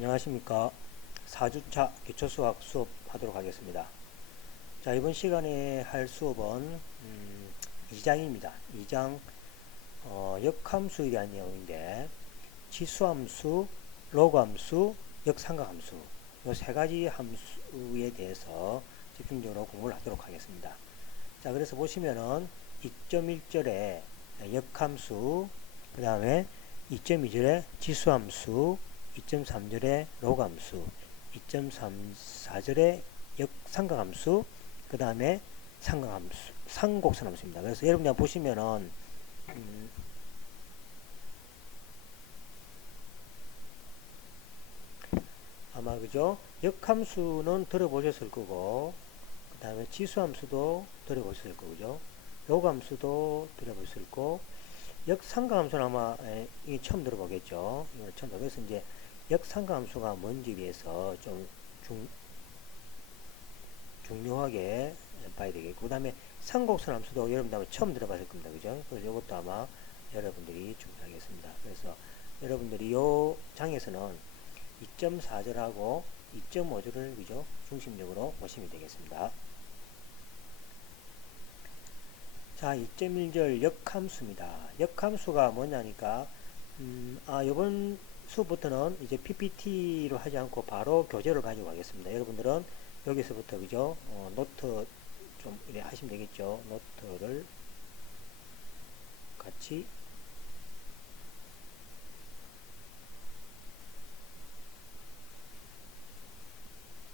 안녕하십니까. 4주차 기초수학 수업 하도록 하겠습니다. 자 이번 시간에 할 수업은 음, 2장입니다. 2장 어, 역함수에 대한 내용인데 지수함수, 로그함수, 역삼각함수. 이 세 가지 함수에 대해서 집중적으로 공부를 하도록 하겠습니다. 자 그래서 보시면은 2.1절에 역함수 그 다음에 2.2절에 지수함수 2.3절에 로감수, 2.34절에 역삼각함수, 그 다음에 삼각함수, 삼곡선함수입니다. 그래서 여러분들 보시면은 음, 아마 그죠? 역함수는 들어보셨을 거고, 그 다음에 지수함수도 들어보셨을 거죠. 로감수도 들어보셨을 거고, 역삼각함수는 아마 에, 이게 처음 들어보겠죠. 처음 그래서 이제 역삼각함수가 뭔지에 대해서 좀 중, 중요하게 봐야 되겠고, 그 다음에 삼곡선 함수도 여러분들 아마 처음 들어봤을 겁니다. 그죠? 그래서 이것도 아마 여러분들이 준비하겠습니다. 그래서 여러분들이 요 장에서는 2.4절하고 2.5절을 그죠? 중심적으로 보시면 되겠습니다. 자, 2.1절 역함수입니다. 역함수가 뭐냐니까, 음, 아, 요번 수부터는 이제 PPT로 하지 않고 바로 교재를 가지고 가겠습니다. 여러분들은 여기서부터 그죠? 어, 노트 좀 이래 하시면 되겠죠. 노트를 같이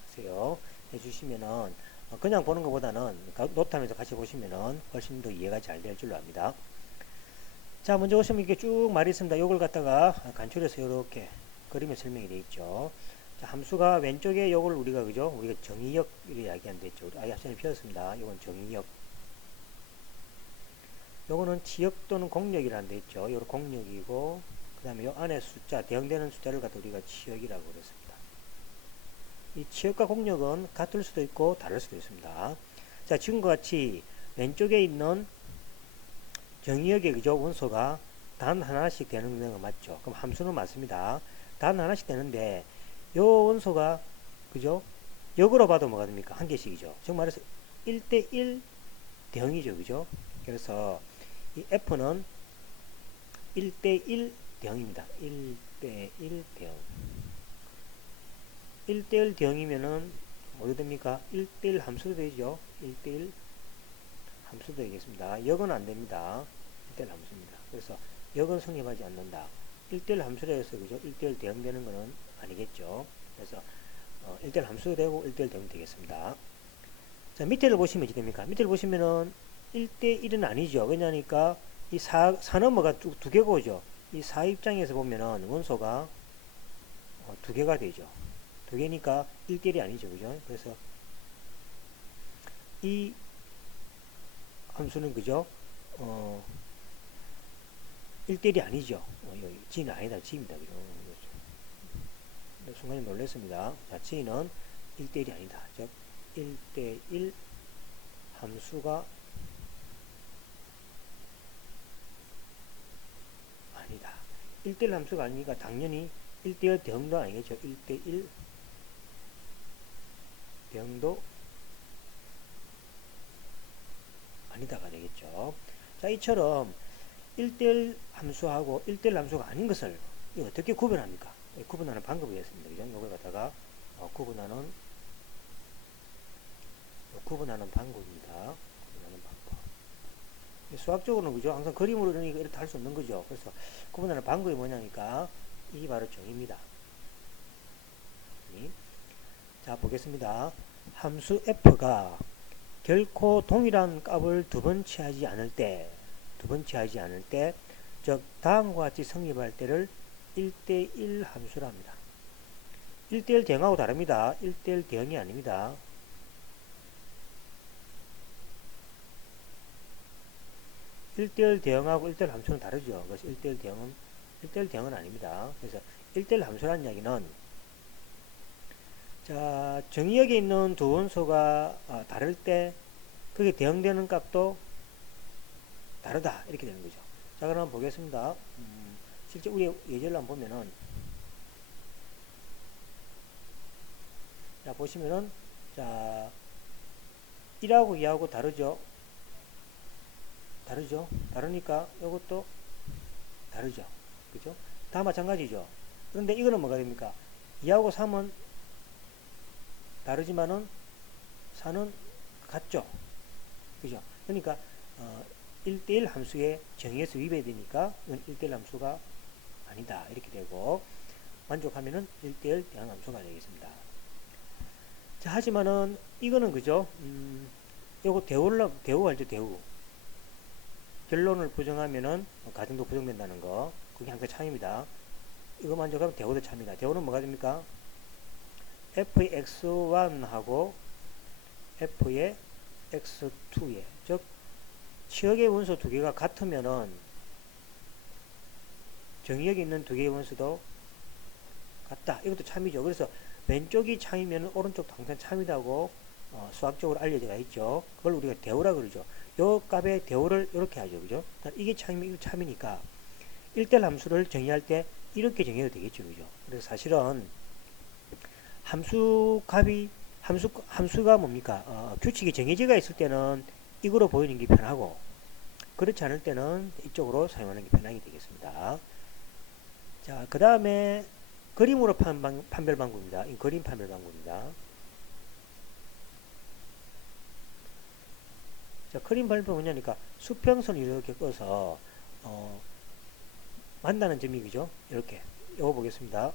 하세요. 해주시면은 어, 그냥 보는 것보다는 노트하면서 같이 보시면은 훨씬 더 이해가 잘 될 줄로 압니다. 자, 먼저 보시면 이렇게 쭉 말이 있습니다. 요걸 갖다가 간추려서 이렇게 그림에 설명이 되어 있죠. 자, 함수가 왼쪽에 요걸 우리가 그죠? 우리가 정의역 이야기한 데 있죠. 아예 앞전에 펴졌습니다. 요건 정의역. 요거는 지역 또는 공역이라는 데 있죠. 요거 공역이고 그다음에 요 안에 숫자 대응되는 숫자를 갖다 우리가 지역이라고 그랬습니다. 이 지역과 공역은 같을 수도 있고 다를 수도 있습니다. 자, 지금과 같이 왼쪽에 있는 정의역의 그죠 원소가 단 하나씩 되는 거 맞죠? 그럼 함수는 맞습니다. 단 하나씩 되는데 요 원소가 그죠? 역으로 봐도 뭐가 됩니까? 한 개씩이죠. 즉 말해서 1대1 대응이죠. 그죠? 그래서 이 F는 1대1 대응입니다. 1대1 대응. 1대1 대응이면은 어디 됩니까? 1대1 함수도 되죠. 1대1 함수도 되겠습니다. 역은 안 됩니다. 1대1 함수입니다. 그래서 역은 성립하지 않는다. 1대1 함수라 해서 그죠? 1대1 대응되는 것은 아니겠죠. 그래서 어, 1대1 함수도 되고 1대1 대응 되겠습니다. 자, 밑에를 보시면 어떻게 됩니까? 밑에를 보시면은 1대1은 아니죠. 왜냐니까 이 4, 4 넘어가 두, 두 개가 오죠. 이 4 입장에서 보면은 원소가 어, 두 개가 되죠. 두 개니까 1대1이 아니죠. 그죠? 그래서 이 함수는 그죠? 어, 1대1이 아니죠. 어, G는 아니다. G입니다. 그죠? 순간에 놀랐습니다. 자, G는 1대1이 아니다. 즉, 1대1 함수가 아니다. 1대1 함수가 아니니까 당연히 1대1 대응도 아니겠죠. 1대1 대응도 아니다가 되겠죠. 자, 이처럼 1대1 함수하고 1대1 함수가 아닌 것을 어떻게 구별합니까? 구분하는 방법이 있습니다. 그죠? 이걸 갖다가 어, 구분하는 구분하는 방법입니다. 구분하는 방법. 수학적으로는 그죠? 항상 그림으로 이렇게, 이렇게 할수 없는 거죠. 그래서 구분하는 방법이 뭐냐니까 이게 바로 정의입니다. 자, 보겠습니다. 함수 f가 결코 동일한 값을 두 번 취하지 않을 때, 두번 취하지 않을 때, 즉, 다음과 같이 성립할 때를 1대1 함수라 합니다. 1대1 대응하고 다릅니다. 1대1 대응이 아닙니다. 일대일 대응하고 일대일 함수는 다르죠. 그래서 일대일 대응은 일대일 대응은 아닙니다. 그래서 일대일 함수라는 이야기는 자 정의역에 있는 두 원소가 어, 다를 때 그게 대응되는 값도 다르다 이렇게 되는 거죠. 자 그럼 보겠습니다. 음, 실제 우리 예제를 한번 보면은 보시면은 자 1하고 2하고 다르죠. 다르죠. 다르니까 이것도 다르죠. 그죠? 다 마찬가지죠. 그런데 이거는 뭐가 됩니까? 2하고 3은 다르지만은 4는 같죠. 그죠? 그러니까 어, 1대1 함수의 정의에서 위배되니까 이건 1대1 함수가 아니다. 이렇게 되고 만족하면은 1대1 대항 함수가 되겠습니다. 자, 하지만은 이거는 그죠? 음, 요거 대우를 대우 알죠? 대우. 결론을 부정하면은 가정도 부정된다는 거. 그게 항상 참입니다. 이거 만족하면 대우도 참이다. 대우는 뭐가 됩니까? f의 x1하고 f의 x2에 즉 치역의 원소 두 개가 같으면은 정의역에 있는 두 개의 원소도 같다. 이것도 참이죠. 그래서 왼쪽이 참이면 오른쪽도 항상 참이다고 어, 수학적으로 알려져 있죠. 그걸 우리가 대우라 그러죠. 요 값의 대우를 이렇게 하죠. 그죠? 이게 참이면 이거 참이니까 1대 함수를 정의할 때 이렇게 정의해도 되겠죠. 그죠? 그래서 사실은 함수 값이 함수 함수가 뭡니까? 어, 규칙이 정해져가 있을 때는 이거로 보이는 게 편하고 그렇지 않을 때는 이쪽으로 사용하는 게 편하게 되겠습니다. 자, 그 다음에 그림으로 판, 판별 방법입니다. 이 그림 판별 방법입니다. 자, 그림 판별 뭐냐니까 수평선을 이렇게 꺼서 어, 만나는 점이 그죠? 이렇게 이거 보겠습니다.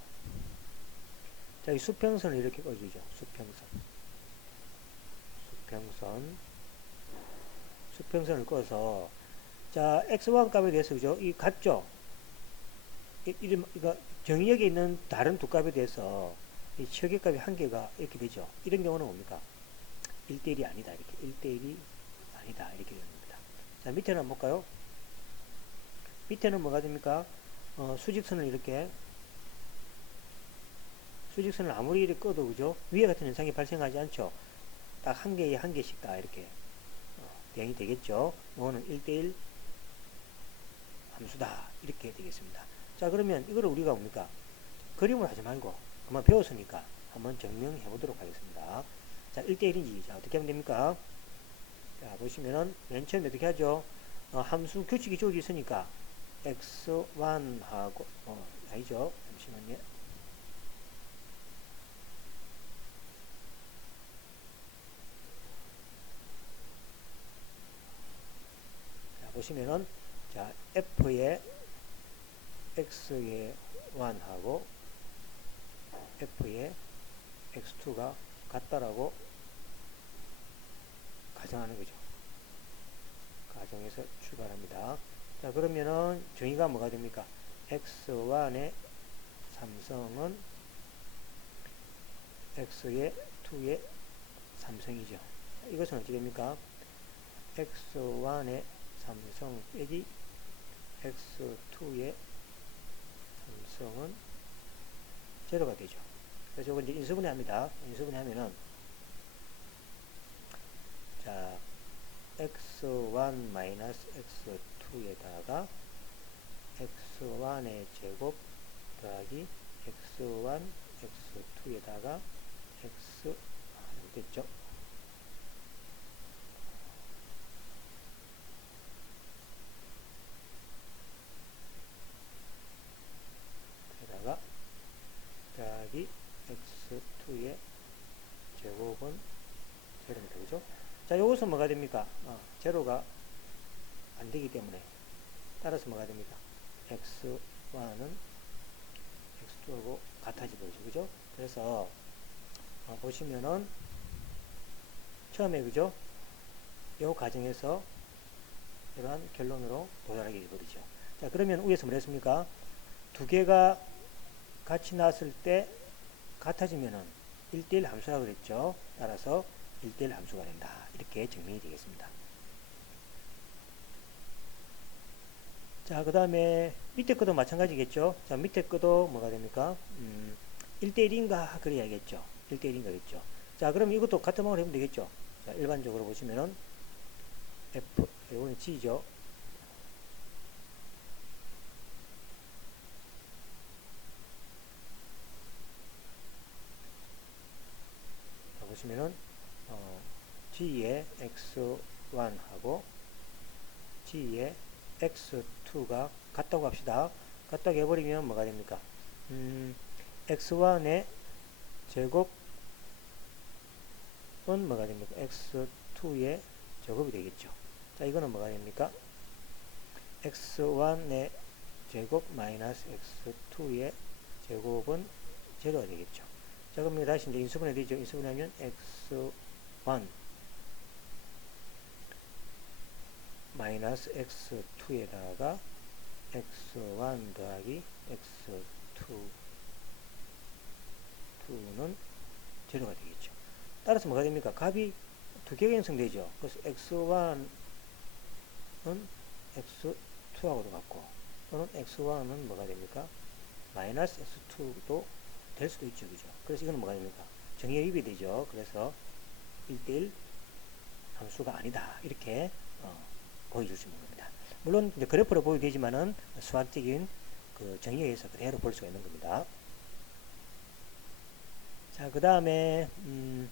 자, 이 수평선을 이렇게 꺼주죠. 수평선. 수평선. 수평선을 꺼서 자, x1 값에 대해서 그죠? 이 같죠? 이, 이름, 이거 정의역에 있는 다른 두 값에 대해서 이 최계 값이 한 개가 이렇게 되죠. 이런 경우는 뭡니까? 1대1이 아니다. 이렇게 1대1이 아니다. 이렇게 됩니다. 자, 밑에는 한번 볼까요? 밑에는 뭐가 됩니까? 어, 수직선을 이렇게 수직선을 아무리 이렇게 꺼도 그죠? 위에 같은 현상이 발생하지 않죠. 딱 한 개에 한 개씩 다 이렇게 어, 대응이 되겠죠. 이거는 1대1 함수다. 이렇게 되겠습니다. 자 그러면 이거를 우리가 뭡니까? 그림을 하지 말고 그만 배웠으니까 한번 증명해 보도록 하겠습니다. 자 1대1인지 자 어떻게 하면 됩니까? 자 보시면은 맨 처음에 어떻게 하죠? 어, 함수 규칙이 주어져 있으니까 x1하고 어 아니죠 잠시만요 자 보시면은 자 f의 x의 1하고 f의 x2가 같다라고 가정하는 거죠 가정에서 출발합니다 자 그러면은 정의가 뭐가 됩니까? x1의 삼성은 x의 2의 삼성이죠. 이것은 어떻게 됩니까? x1의 삼성 빼기 x2의 삼성은 제로가 되죠. 그래서 이거 이제 인수분해 합니다. 인수분해 하면은 자 x1 마이너스 x2에다가 x1의 제곱 더하기 x1 x2에다가 x 아, 됐죠? 에다가 더하기 x2의 제곱은 제로입니다. 그죠? 자, 요것은 뭐가 됩니까? 어, 제로가 안 되기 때문에 따라서 뭐가 됩니까? x1은 x2하고 같아지 버리죠. 그죠? 그래서 어, 보시면은 처음에 그죠? 요 과정에서 이러한 결론으로 도달하게 되버리죠. 자, 그러면 위에서 뭐랬습니까? 두 개가 같이 나왔을 때 같아지면은 1대1 함수라고 그랬죠. 따라서 1대1 함수가 된다. 이렇게 증명이 되겠습니다. 자, 그 다음에 밑에 것도 마찬가지겠죠. 자, 밑에 것도 뭐가 됩니까? 음, 1대1인가 그래야겠죠. 1대1인가겠죠. 자, 그럼 이것도 같은 방으로 해보면 되겠죠. 자, 일반적으로 보시면은 F, 이거는 G죠. 보시면은 어, g의 x1하고 g의 x2가 같다고 합시다. 같다고 해버리면 뭐가 됩니까? 음, x1의 제곱은 뭐가 됩니까? x2의 제곱이 되겠죠. 자, 이거는 뭐가 됩니까? x1의 제곱 마이너스 x2의 제곱은 제로가 되겠죠. 자, 그럼 다시 이제 인수분해 되죠. 인수분해하면 x1 마이너스 x2에다가 x1 더하기 x2 2는 제로가 되겠죠. 따라서 뭐가 됩니까? 값이 두 개가 형성되죠. 그래서 x1은 x2하고도 같고 또는 x1은 뭐가 됩니까? 마이너스 x2도 될 수도 있죠. 그죠? 그래서 이거는 뭐가 됩니까? 정의입이 되죠. 그래서 1대1 함수가 아니다. 이렇게 어, 있는 겁니다. 물론 이제 그래프로 보여도 되지만은 수학적인 그 정의에 의해서 그대로 볼 수가 있는 겁니다. 자, 그 다음에 음,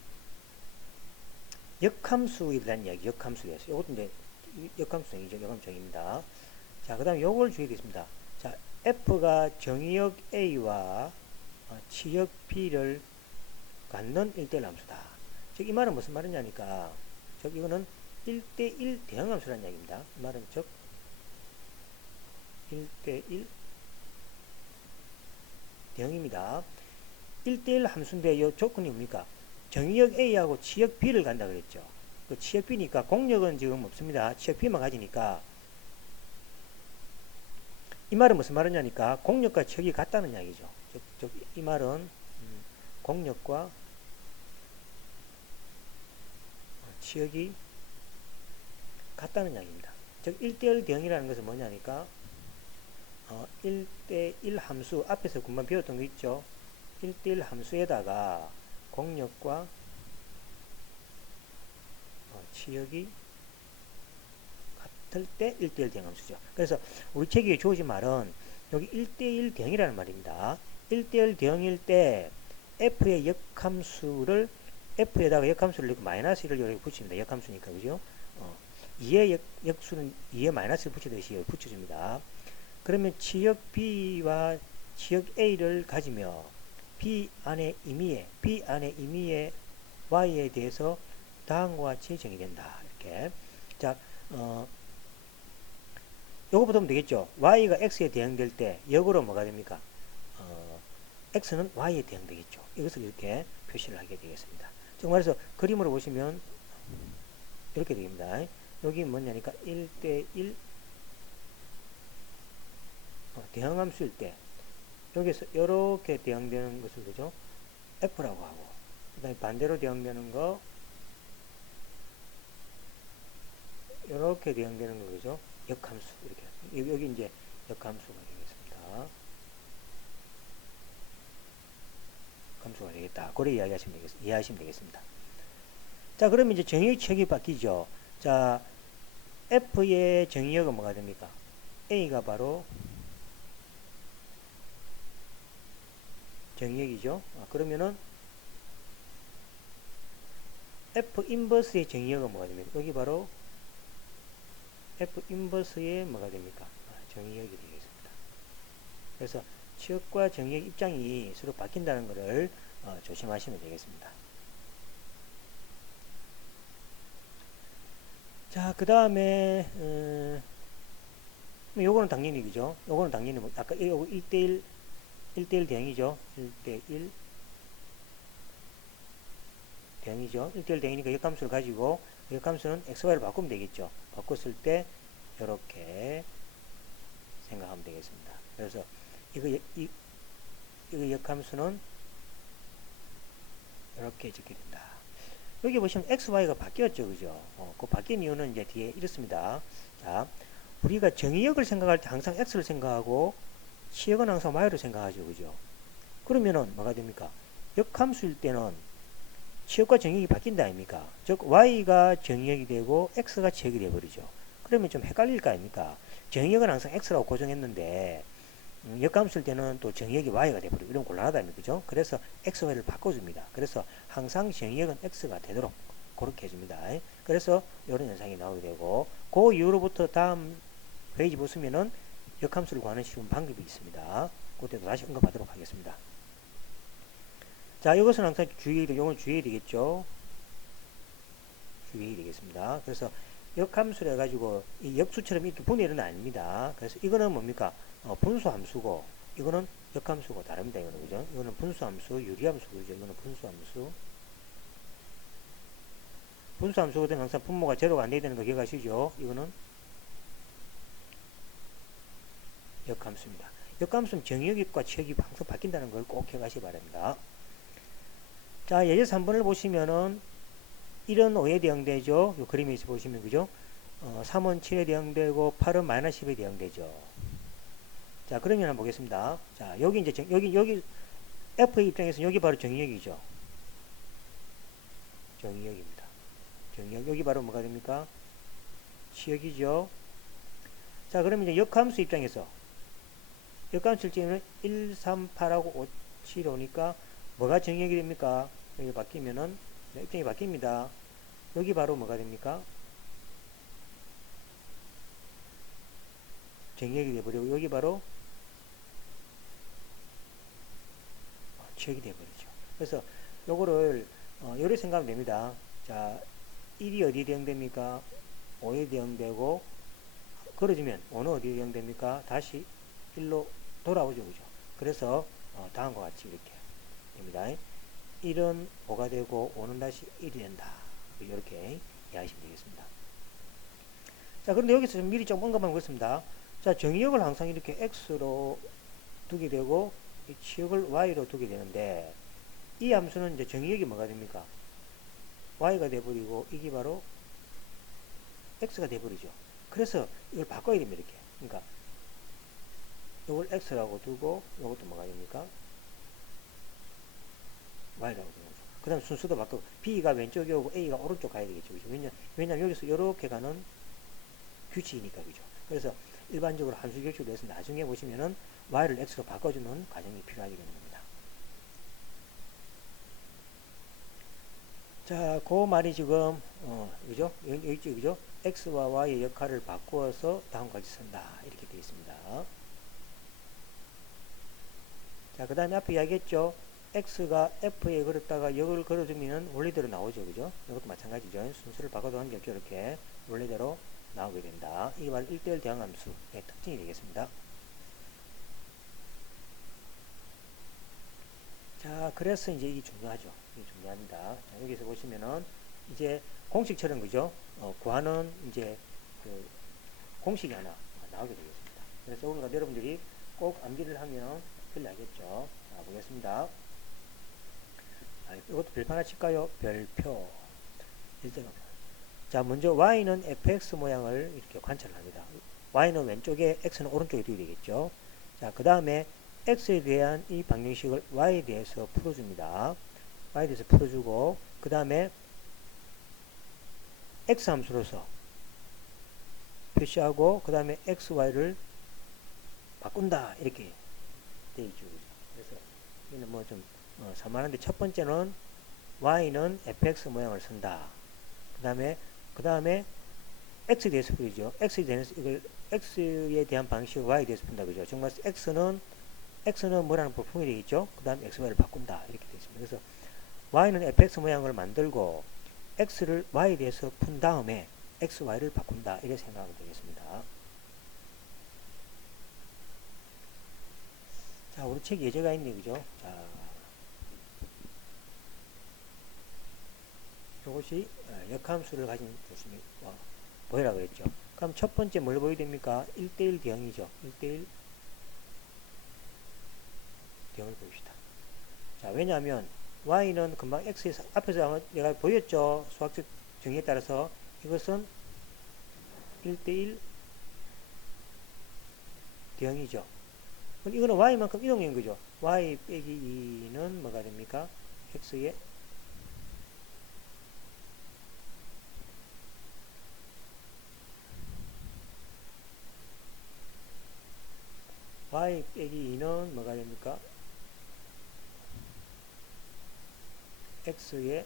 역함수에 대한 이야기, 역함수에 대해서. 이것도 이제 역함수정이죠. 역함정입니다. 자, 그 다음에 요걸 주의하겠습니다. 자, F가 정의역 A와 어, 치역 B를 갖는 1대1 함수다. 즉, 이 말은 무슨 말이냐니까, 즉, 이거는 1대1 대응 함수라는 이야기입니다. 이 말은 즉, 1대1 대응입니다. 1대1 함수인데 이 조건이 뭡니까? 정의역 A하고 치역 B를 간다 그랬죠. 그 치역 B니까 공역은 지금 없습니다. 치역 B만 가지니까 이 말은 무슨 말이냐니까 공역과 치역이 같다는 이야기죠. 즉, 즉, 이 말은 음, 공역과 치역이 같다는 이야기입니다. 즉 1대1 대응이라는 것은 뭐냐니까 어, 1대1 함수 앞에서 금방 배웠던 거 있죠. 1대1 함수에다가 공역과 어, 치역이 같을 때 1대1 대응 함수죠. 그래서 우리 책에 주어진 말은 여기 1대1 대응이라는 말입니다. 1대1 대응일 때 f의 역함수를 f에다가 역함수를 넣고 마이너스 1을 여기 붙입니다. 역함수니까 그죠? 어, 2의 역, 역수는 2의 마이너스를 붙이듯이 붙여줍니다. 그러면 치역 B와 치역 A를 가지며 B 안에 임의의 B 안에 임의의 Y에 대해서 다음과 같이 정의된다. 이렇게 자, 어, 요거부터 보면 되겠죠. Y가 X에 대응될 때 역으로 뭐가 됩니까? 어, X는 Y에 대응되겠죠. 이것을 이렇게 표시를 하게 되겠습니다. 즉 말해서 그림으로 보시면 이렇게 됩니다. 여기 뭐냐니까 1대1 어, 대응함수일 때 여기서 이렇게 대응되는 것을 그죠? F라고 하고 그 다음에 반대로 대응되는 거 이렇게 대응되는 거 그죠? 역함수 이렇게 여기 이제 역함수가 되겠습니다. 함수가 되겠다. 그래 이야기하시면 되겠, 이해하시면 되겠습니다. 자, 그러면 이제 정의역이 바뀌죠. 자, F의 정의역은 뭐가 됩니까? A가 바로 정의역이죠. 아, 그러면은 F 인버스의 정의역은 뭐가 됩니까? 여기 바로 F 인버스의 뭐가 됩니까? 아, 정의역이 되겠습니다. 그래서 치역과 정의역 입장이 서로 바뀐다는 것을 어, 조심하시면 되겠습니다. 자, 그 다음에, 어, 요거는 당연히, 그죠? 요거는 당연히, 뭐, 아까 요거 1대1, 1대1 대응이죠. 1대1 대응이죠. 1대1 대응이니까 역함수를 가지고, 역함수는 xy를 바꾸면 되겠죠. 바꿨을 때, 이렇게 생각하면 되겠습니다. 그래서, 이거, 이, 이거 역함수는 이렇게 적게 된다. 여기 보시면 XY가 바뀌었죠. 그죠? 어, 그 바뀐 이유는 이제 뒤에 이렇습니다. 자, 우리가 정의역을 생각할 때 항상 X를 생각하고 치역은 항상 Y를 생각하죠. 그죠? 그러면은 뭐가 됩니까? 역함수일 때는 치역과 정의역이 바뀐다 아닙니까? 즉 Y가 정의역이 되고 X가 치역이 되어버리죠. 그러면 좀 헷갈릴 거 아닙니까? 정의역은 항상 X라고 고정했는데 음, 역함수일 때는 또 정의역이 y가 돼버리고 이런 곤란하다는 거죠. 그래서 x, y를 바꿔줍니다. 그래서 항상 정의역은 x가 되도록 그렇게 해줍니다. 그래서 이런 현상이 나오게 되고 그 이후로부터 다음 페이지 보시면은 역함수를 구하는 쉬운 방법이 있습니다. 그때도 다시 언급하도록 하겠습니다. 자, 이것은 항상 주의, 이건 주의해야 되겠죠. 주의해야 되겠습니다. 그래서 역함수를 해가지고 이 역수처럼 이렇게 분해는 아닙니다. 그래서 이거는 뭡니까? 어, 분수함수고 이거는 역함수고 다릅니다. 이거는 그죠? 이거는 분수함수, 유리함수 그죠? 이거는 분수함수. 분수함수거든 항상 분모가 제로가 안 돼야 되는 거 기억하시죠? 이거는 역함수입니다. 역함수는 정의역과 치역이 항상 바뀐다는 걸 꼭 기억하시기 바랍니다. 자, 예제 3번을 보시면은 1은 5에 대응되죠. 이 그림에서 보시면 그죠? 어, 3은 7에 대응되고 8은 마이너스 10에 대응되죠. 자, 그러면 한번 보겠습니다. 자, 여기 이제 정, 여기 여기 F의 입장에서 여기 바로 정의역이죠. 정의역입니다. 정의역 여기 바로 뭐가 됩니까? 치역이죠. 자, 그러면 이제 역함수 입장에서 역함수 입장에는 1, 3, 8하고 5, 7, 5니까 뭐가 정의역이 됩니까? 여기 바뀌면은 입장이 바뀝니다. 여기 바로 뭐가 됩니까? 정의역이 되어버리고 여기 바로 취역이 되어버리죠. 그래서 요거를 어, 요리 생각하면 됩니다. 자, 1이 어디에 대응됩니까? 5에 대응되고 그러지면 5는 어디에 대응됩니까? 다시 1로 돌아오죠. 그죠? 그래서 어, 다음과 같이 이렇게 됩니다. 1은 5가 되고 5는 다시 1이 된다. 이렇게 이해하시면 되겠습니다. 자, 그런데 여기서 좀 미리 좀 언급하고 있습니다. 자, 정의역을 항상 이렇게 x로 두게 되고 이 치역을 y로 두게 되는데 이 함수는 이제 정의역이 뭐가 됩니까? y가 돼버리고 이게 바로 x가 돼버리죠. 그래서 이걸 바꿔야 됩니다. 이렇게. 그러니까 이걸 x라고 두고 이것도 뭐가 됩니까? y라고 되는 거죠. 그 다음 순서도 바꾸고 b가 왼쪽에 오고 a가 오른쪽 가야 되겠죠. 그죠? 왜냐, 왜냐면 여기서 이렇게 가는 규칙이니까 그죠. 그래서 일반적으로 함수 결정을 해서 나중에 보시면은 y를 x로 바꿔주는 과정이 필요하게 되는 겁니다. 자, 그 말이 지금 어, 그죠? 여기 그죠? x와 y의 역할을 바꾸어서 같이 쓴다 이렇게 되어 있습니다. 자, 그 다음에 앞에 이야기했죠. x가 f에 걸었다가 역을 걸어주면 원래대로 나오죠, 그죠? 이것도 마찬가지죠. 순서를 바꿔도 한게 이렇게 원래대로 나오게 된다. 이게 바로 1대1 대항함수의 특징이 되겠습니다. 자, 그래서 이제 이게 중요하죠. 이게 중요합니다. 자, 여기서 보시면은 이제 공식처럼 그죠? 어, 구하는 이제 그 공식이 하나 나오게 되겠습니다. 그래서 오늘 여러분들이 꼭 암기를 하면 편리하겠죠. 자, 보겠습니다. 아, 이것도 별표 하나 칠까요? 별표. 자, 먼저 y는 fx 모양을 이렇게 관찰합니다. y는 왼쪽에 x는 오른쪽에 두게 되겠죠. 자, 그 다음에 x에 대한 이 방정식을 y에 대해서 풀어줍니다. y에 대해서 풀어주고 그 다음에 x 함수로서 표시하고 그 다음에 x, y를 바꾼다 이렇게 되어 있죠. 그래서 이는 뭐좀 어, 산만한데 첫 번째는 y는 fx 모양을 쓴다. 그 다음에 그 다음에 x에 대해서 풀이죠. x에 대해서 이걸 x에 대한 방식을 y에 대해서 푼다 그죠. 정말 x는 x는 뭐라는 볼품이 되겠죠. 그 다음 x, y를 바꾼다 이렇게 되어 있습니다. 그래서 y는 fx 모양을 만들고 x를 y에 대해서 푼 다음에 x, y를 바꾼다 이렇게 생각하면 되겠습니다. 자, 우리 책 예제가 있네, 그죠? 자, 이것이 어, 역함수를 가진 조심이 뭐, 뭐라 그랬죠? 그럼 첫 번째 뭘 보여야 됩니까? 1대1 대응이죠. 1대1 대응을 보입시다. 자, 왜냐하면 y는 금방 x에서 앞에서 내가 보였죠. 수학적 정의에 따라서 이것은 1대1 대응이죠. 그럼 이거는 y만큼 이동인 거죠. y 빼기 2는 뭐가 됩니까? x의 y 빼기 2는 뭐가 됩니까? X의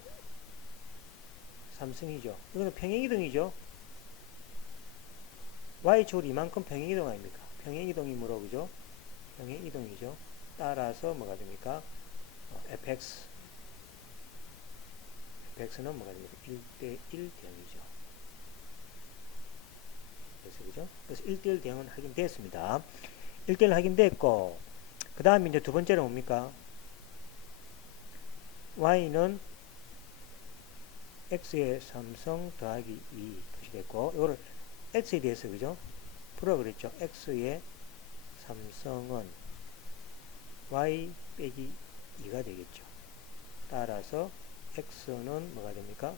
삼승이죠. 이거는 평행이동이죠. y축으로 이만큼 평행이동 아닙니까? 평행이동이므로 그죠? 평행이동이죠. 따라서 뭐가 됩니까? 어, fx fx는 뭐가 됩니까? 1대1 대응이죠. 그래서 그죠? 그래서 1대1 대응은 확인됐습니다. 1대1 확인됐고 그 다음에 이제 두 번째는 뭡니까? Y는 x의 삼성 더하기 2 표시됐고 이거를 x에 대해서 그죠? 풀어 그랬죠. x의 삼성은 y 빼기 2가 되겠죠. 따라서 x는 뭐가 됩니까?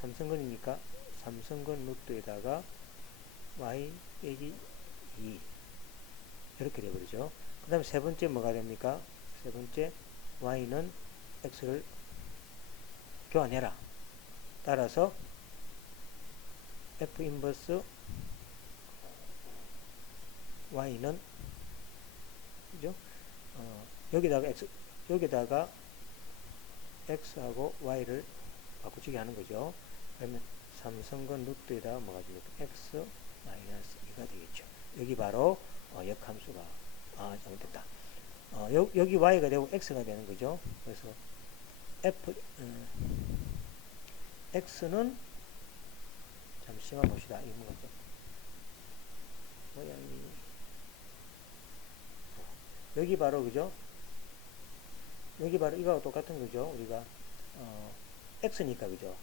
삼성근이니까 삼성근 루트에다가 y 빼기 2 이렇게 되버리죠. 그 다음에 세 번째 뭐가 됩니까? 세 번째 y는 x를 교환해라. 따라서 f 인버스 y는 그죠? 어, 여기다가 x 여기다가 x하고 y를 바꾸치기 하는 거죠. 그러면 삼성건 루트에다가 뭐가 됩니까? x 마이너스 2가 되겠죠. 여기 바로 어, 역함수가 아 잘못됐다. 어, 여, 여기 y가 되고 x가 되는 거죠. 그래서 f 음, x는 잠시만 봅시다. 뭐가 좀 모양이 어, 여기 바로 그죠? 여기 바로 이거하고 똑같은 거죠. 우리가 어, x니까 그죠?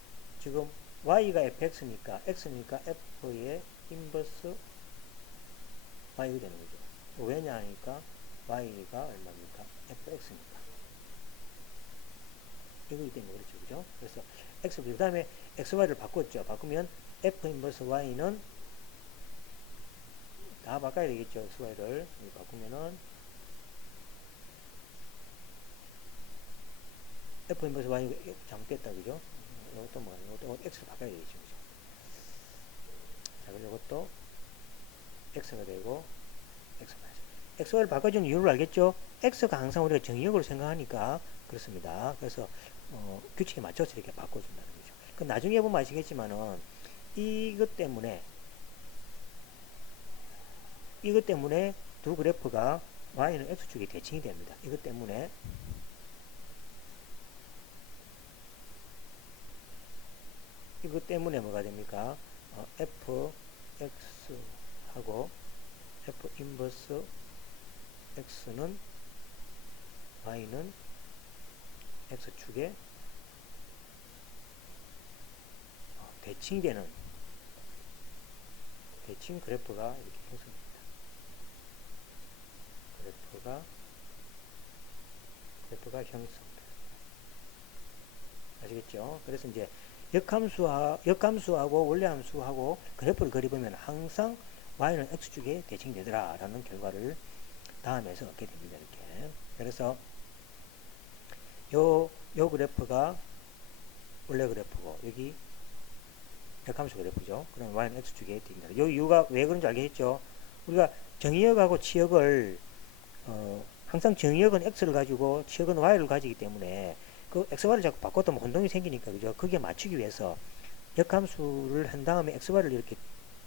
지금 y가 fx니까 x니까 f의 인버스 y가 되는 거죠. 왜냐 하니까 y가 얼마입니까? fx니까. 이거기 때문에 그렇죠. 그죠? 그래서 x 그 다음에 xy를 바꿨죠. 바꾸면 f 인버스 y는 다 바꿔야 되겠죠. xy를 바꾸면은 f 인버스 y 잘못됐다. 그죠? 이것도 뭐 이것도 x를 바꿔야 되겠죠. 그죠? 자, 그리고 이것도 x가 되고 x xy를 바꿔주는 이유를 알겠죠? x가 항상 우리가 정의역으로 생각하니까 그렇습니다. 그래서 어, 규칙에 맞춰서 이렇게 바꿔준다는 거죠. 그 나중에 보면 아시겠지만은 이것 때문에 이것 때문에 두 그래프가 y는 x축이 대칭이 됩니다. 이것 때문에 이것 때문에 뭐가 됩니까? 어, f x 하고 f 인버스 x는 y는 x축에 어, 대칭되는 대칭 그래프가 이렇게 형성됩니다. 그래프가 그래프가 형성됩니다. 아시겠죠? 그래서 이제 역함수하, 역함수하고 원래함수하고 그래프를 그려보면 항상 y는 x축에 대칭되더라 라는 결과를 다음에서 얻게 됩니다. 이렇게. 그래서 요, 요 그래프가 원래 그래프고 여기 역함수 그래프죠. 그럼 y는 x축에 대칭된다. 요 이유가 왜 그런지 알겠죠? 우리가 정의역하고 치역을 어, 항상 정의역은 x를 가지고 치역은 y를 가지기 때문에 그 xy를 자꾸 바꿨다면 혼동이 생기니까 그죠? 그게 맞추기 위해서 역함수를 한 다음에 xy를 이렇게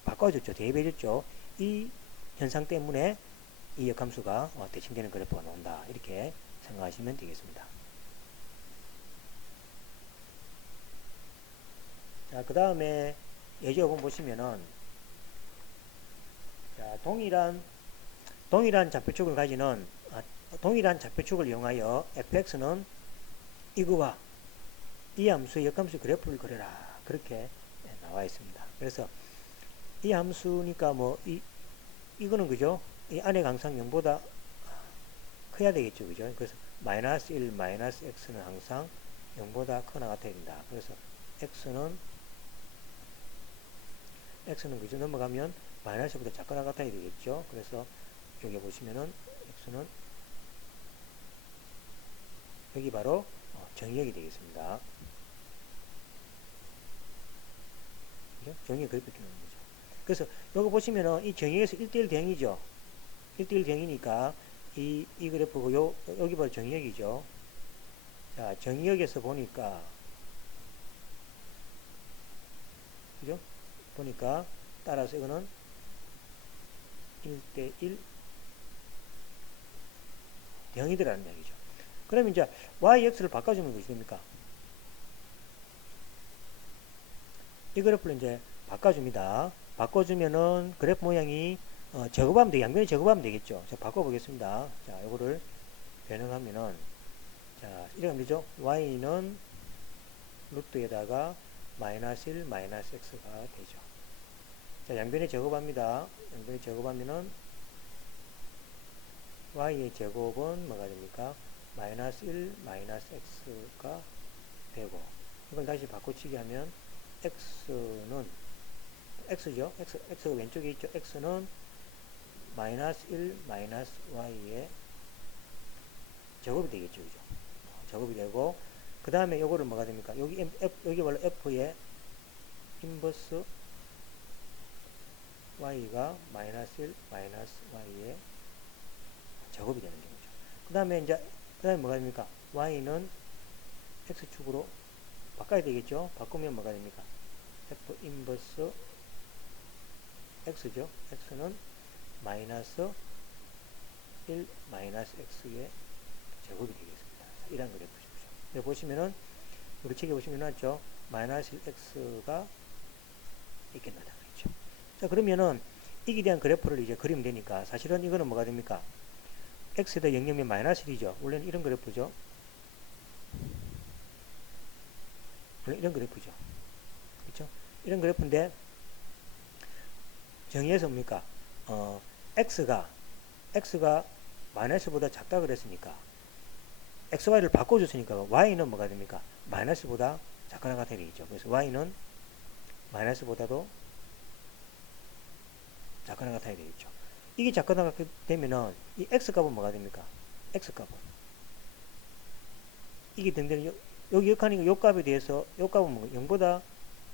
바꿔줬죠. 대입해줬죠. 이 현상 때문에 이 역함수가 어, 대칭되는 그래프가 나온다. 이렇게 생각하시면 되겠습니다. 자, 그 다음에 예제어본 보시면은 자, 동일한 동일한 좌표축을 가지는 아, 동일한 좌표축을 이용하여 fx는 이거와 이 함수의 역함수 그래프를 그려라. 그렇게 나와 있습니다. 그래서 이 함수니까 뭐 이 이거는 그죠? 이 안에 항상 0보다 커야 되겠죠. 그죠? 그래서 마이너스 1, 마이너스 x는 항상 0보다 크거나 같아야 된다. 그래서 x는 x는 그죠? 넘어가면 마이너스보다 작거나 같아야 되겠죠. 그래서 여기 보시면은 x는 여기 바로 정의역이 되겠습니다. 정의역 그래프 주는 거죠. 그래서 여기 보시면은 이 정의역에서 1대1 대응이죠. 1대1 경이니까 이, 이 그래프고 요, 여기 바로 정의역이죠. 자, 정의역에서 보니까 그죠? 보니까 따라서 이거는 1대1 0이더라는 얘기죠. 그러면 이제 yx를 바꿔주면 무엇이 됩니까? 이 그래프를 이제 바꿔줍니다. 바꿔주면은 그래프 모양이 어, 제곱하면 돼. 양변에 제곱하면 되겠죠. 자, 바꿔보겠습니다. 자, 요거를 변형하면은 자, 이렇게 하면 되죠. y는 루트에다가 마이너스 1, 마이너스 x가 되죠. 자, 양변에 제곱합니다. 양변에 제곱하면은 y의 제곱은 뭐가 됩니까? 마이너스 1, 마이너스 x가 되고 이걸 다시 바꿔치기 하면 x는 x죠. x, x가 왼쪽에 있죠. x는 마이너스 1, 마이너스 y의 제곱이 되겠죠. 그죠? 제곱이 되고 그 다음에 요거를 뭐가 됩니까? 여기 F, 여기 원래 f의 인버스 y가 마이너스 1, 마이너스 y의 제곱이 되는 경우죠. 그 다음에 이제, 그 다음에 뭐가 됩니까? y는 x축으로 바꿔야 되겠죠? 바꾸면 뭐가 됩니까? f 인버스 x죠. x는 마이너스 1 마이너스 x의 제곱이 되겠습니다. 이런 그래프죠. 여기 보시면은, 우리 책에 보시면 나왔죠? 마이너스 1x가 이렇게 나타나 있죠. 자, 그러면은, 이에 대한 그래프를 이제 그리면 되니까, 사실은 이거는 뭐가 됩니까? x에다 0이면 마이너스 1이죠. 원래는 이런 그래프죠. 원래 이런 그래프죠. 그렇죠? 이런 그래프인데 정의에서 뭡니까? 어, x가 x가 마이너스보다 작다 그랬으니까 xy를 바꿔줬으니까 y는 뭐가 됩니까? 마이너스보다 작거나 같아야 되겠죠. 그래서 y는 마이너스보다도 작거나 같아야 되겠죠. 이게 작거나 같게 되면은 이 x값은 뭐가 됩니까? x값은 이게 등등 여기 역하니까 요 값에 대해서 요 값은 뭐 0보다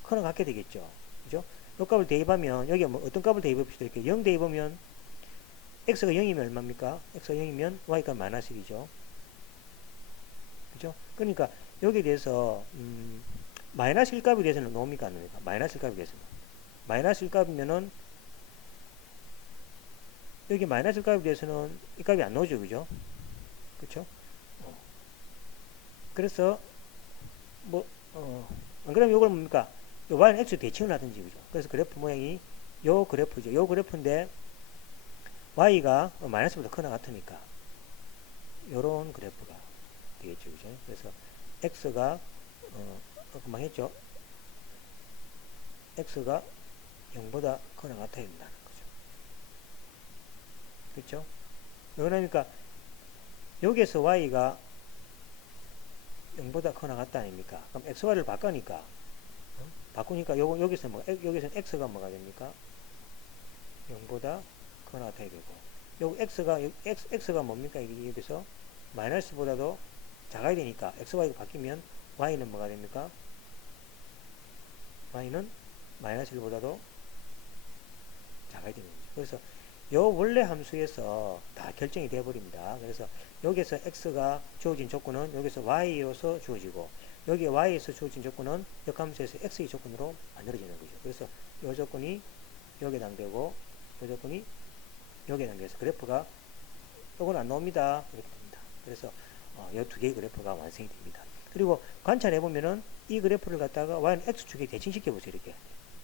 커나 같게 되겠죠. 그죠? 요 값을 대입하면 여기 뭐 어떤 값을 대입합시다. 이렇게 0 대입하면 x가 0이면 얼마입니까? x가 0이면 y가 마이너스 1이죠. 그죠? 그러니까 여기에 대해서 음, 마이너스 1값에 대해서는 나옵니까? 안 나옵니까? 마이너스 1값에 대해서는. 마이너스 1값이면은 여기 마이너스 값에 대해서는 이 값이 안 나오죠. 그죠? 어. 그래서, 뭐, 어, 안 그러면 이걸 뭡니까? 요 y는 x 대칭을 하든지, 그죠? 그래서 그래프 모양이 요 그래프죠. 요 그래프인데, y가 마이너스보다 크나 같으니까, 요런 그래프가 되겠죠. 그죠? 그래서, x가, 어, 금방 했죠? x가 0보다 크나 같아야 된다. 그렇죠? 그러니까 여기에서 y가 0보다 커나 같다 아닙니까? 그럼 xy를 바꾸니까 어? 바꾸니까 요거 여기서 뭐 여기서 x가 뭐가 됩니까? 0보다 커나 같아야 되고 요 x가 x, x가 뭡니까? 여기서 마이너스보다도 작아야 되니까 xy가 바뀌면 y는 뭐가 됩니까? y는 마이너스 1보다도 작아야 되는 거죠. 그래서 요 원래 함수에서 다 결정이 되어 버립니다. 그래서 여기서 x가 주어진 조건은 여기서 y로서 주어지고 여기 y에서 주어진 조건은 역함수에서 x의 조건으로 만들어지는 거죠. 그래서 요 조건이 여기에 해당되고 요 조건이 여기에 해당돼서 그래프가 요건 안 나옵니다. 이렇게 됩니다. 그래서 어, 이두 개의 그래프가 완성이 됩니다. 그리고 관찰해 보면은 이 그래프를 갖다가 y는 x축에 대칭시켜 보세요. 이렇게.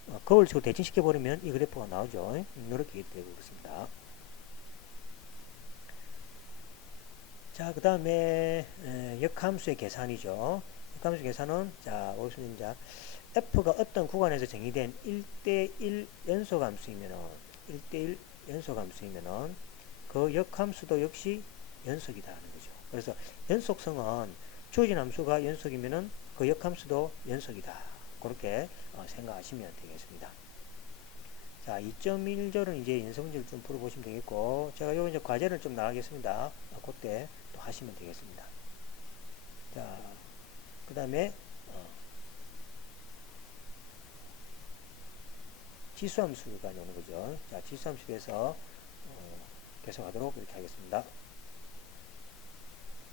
어, 거울식으로 대칭시켜 버리면 이 그래프가 나오죠. 이렇게 되고 있습니다. 자, 그 다음에 역함수의 계산이죠. 역함수 계산은 자, 보겠습니다. f가 어떤 구간에서 정의된 1대1 연속함수이면은 1대1 연속함수이면은 그 역함수도 역시 연속이다 하는 거죠. 그래서 연속성은 주어진 함수가 연속이면은 그 역함수도 연속이다. 그렇게 어, 생각하시면 되겠습니다. 자, 2.1절은 이제 문제를 좀 풀어보시면 되겠고, 제가 요 이제 과제를 좀 나가겠습니다. 어, 그때 또 하시면 되겠습니다. 자, 그 다음에, 어, 지수함수가 나오는 거죠. 자, 지수함수에서, 어, 계속하도록 이렇게 하겠습니다.